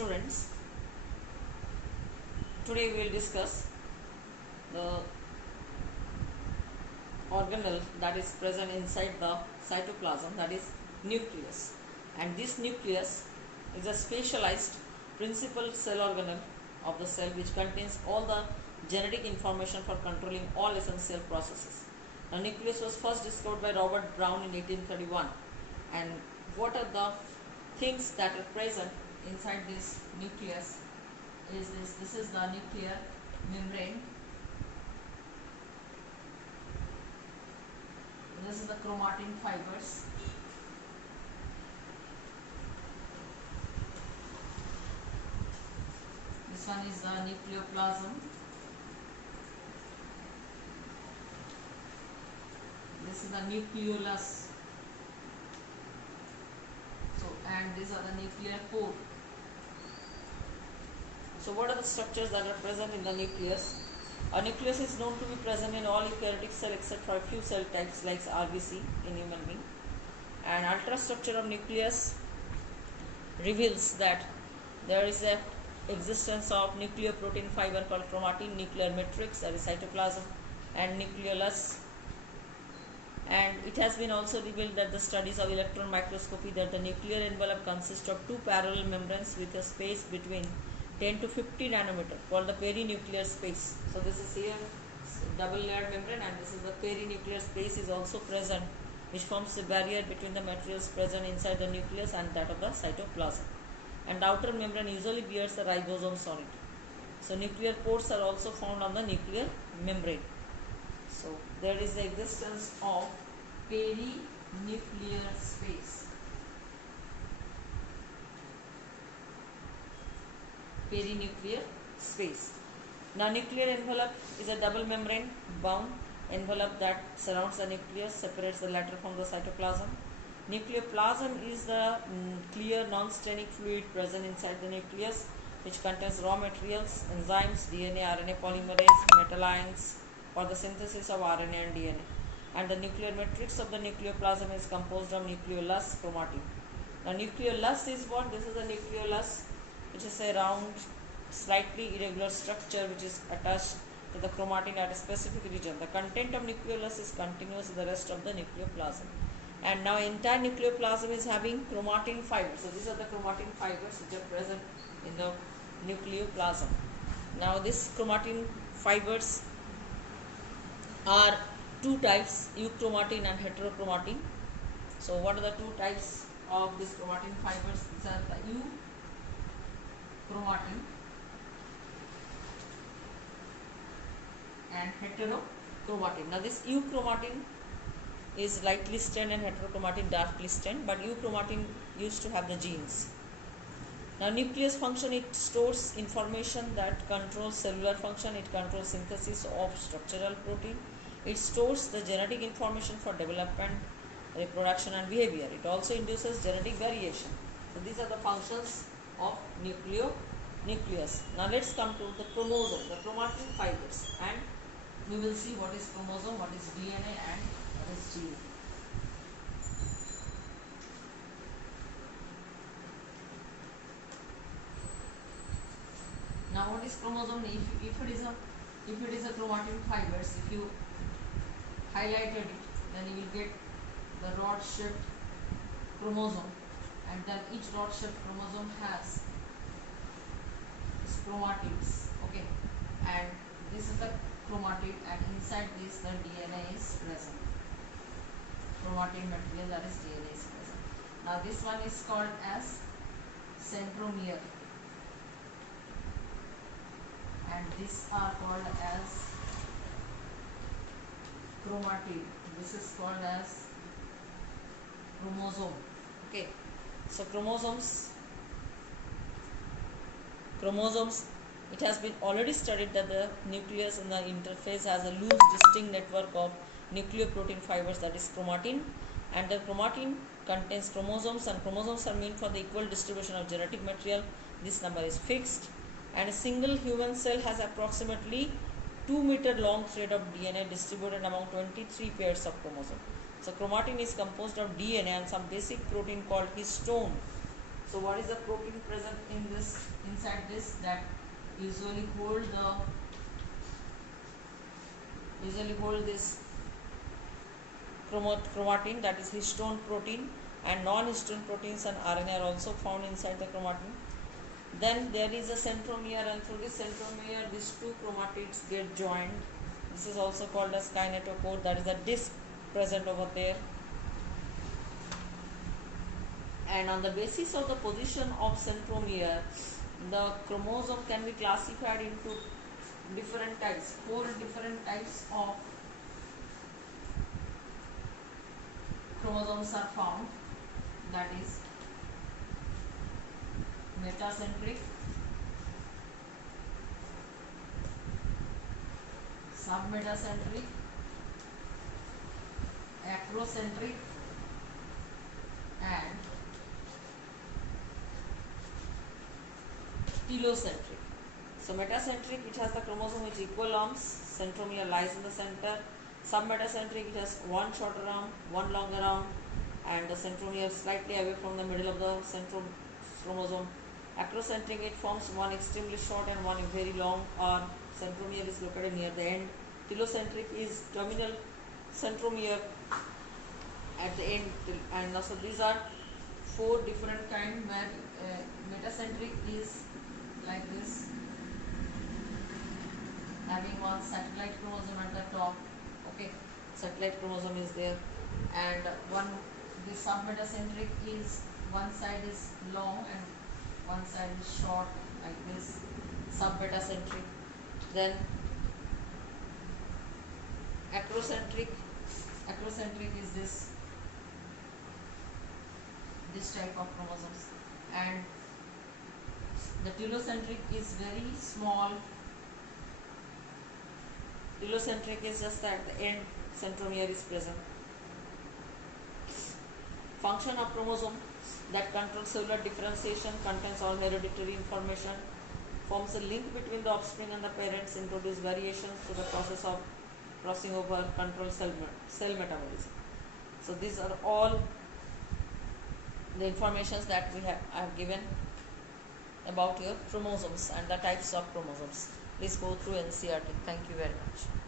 students, today we will discuss the organelle that is present inside the cytoplasm, that is nucleus. And this nucleus is a specialized principal cell organelle of the cell which contains all the genetic information for controlling all essential processes. The nucleus was first discovered by Robert Brown in 1831. And what are the things that are present inside this nucleus is this is the nuclear membrane, this is the chromatin fibers, this one is the nucleoplasm, this is the nucleolus, and these are the nuclear pore. So what are the structures that are present in the nucleus? A nucleus is known to be present in all eukaryotic cells except for a few cell types like RBC in human being. And ultrastructure of nucleus reveals that there is a existence of nucleoprotein fiber called chromatin, nuclear matrix, that is cytoplasm, and nucleolus. And it has been also revealed that the studies of electron microscopy that the nuclear envelope consists of two parallel membranes with a space between 10 to 50 nanometer called the perinuclear space. So this is here double layered membrane, and this is the perinuclear space is also present, which forms a barrier between the materials present inside the nucleus and that of the cytoplasm. And the outer membrane usually bears the ribosomes on it. So nuclear pores are also found on the nuclear membrane. So there is the existence of perinuclear space. Perinuclear space. Now nuclear envelope is a double membrane bound envelope that surrounds the nucleus, separates the latter from the cytoplasm. Nucleoplasm is the clear non-staining fluid present inside the nucleus, which contains raw materials, enzymes, DNA, RNA polymerase, metal ions for the synthesis of RNA and DNA. And the nuclear matrix of the nucleoplasm is composed of nucleolus, chromatin. Now nucleolus is what? This is the nucleolus, which is a round, slightly irregular structure which is attached to the chromatin at a specific region. The content of nucleolus is continuous with the rest of the nucleoplasm. And now entire nucleoplasm is having chromatin fibers. So these are the chromatin fibers which are present in the nucleoplasm. Now these chromatin fibers are two types, euchromatin and heterochromatin. So what are the two types of these chromatin fibers? These are the euchromatin and heterochromatin. Now this euchromatin is lightly stained and heterochromatin darkly stained, but euchromatin used to have the genes. Now nucleus function, it stores information that controls cellular function, it controls synthesis of structural protein, it stores the genetic information for development, reproduction and behavior. It also induces genetic variation. So these are the functions of nucleus. Now let's come to the chromosome, the chromatin fibers, and we will see what is chromosome, what is DNA and what is gene. Now what is chromosome? If it is a chromatin fibers, if you highlighted it, then you will get the rod shaped chromosome, and then each rod shaped chromosome has chromatins. Okay, and this is the chromatin, and inside this the DNA is present. Chromatin material, that is DNA is present. Now this one is called as centromere, and these are called as chromatid. This is called as chromosome. Okay, so chromosomes, it has been already studied that the nucleus in the interface has a loose distinct network of nucleoprotein fibers, that is chromatin, and the chromatin contains chromosomes, and chromosomes are meant for the equal distribution of genetic material. This number is fixed, and a single human cell has approximately 2-meter long thread of DNA distributed among 23 pairs of chromosomes. So chromatin is composed of DNA and some basic protein called histone. So what is the protein present in this, inside this, that usually hold this chromatin, that is histone protein, and non-histone proteins and RNA are also found inside the chromatin. Then there is a centromere, and through this centromere these two chromatids get joined. This is also called as kinetochore, that is a disc present over there. And on the basis of the position of centromere, the chromosome can be classified into different types. 4 different types of chromosomes are found, that is metacentric, submetacentric, acrocentric, and telocentric. So metacentric, which has the chromosome with equal arms, centromere lies in the center. Submetacentric, which has one shorter arm, one longer arm, and the centromere slightly away from the middle of the central chromosome. Acrocentric, it forms one extremely short and one very long arm. Centromere is located near the end. Telocentric is terminal centromere at the end. And also these are 4 different kinds, where metacentric is like this, having one satellite chromosome at the top. Okay, satellite chromosome is there, and the submetacentric is one side is long and one side is short, like this, submetacentric. Then acrocentric is this type of chromosomes, and the telocentric is very small. Telocentric is just at the end, centromere is present. Function of chromosome, that controls cellular differentiation, contains all hereditary information, forms a link between the offspring and the parents, introduce variations to the process of crossing over, control cell metabolism. So these are all the informations that I have given about your chromosomes and the types of chromosomes. Please go through NCERT. Thank you very much.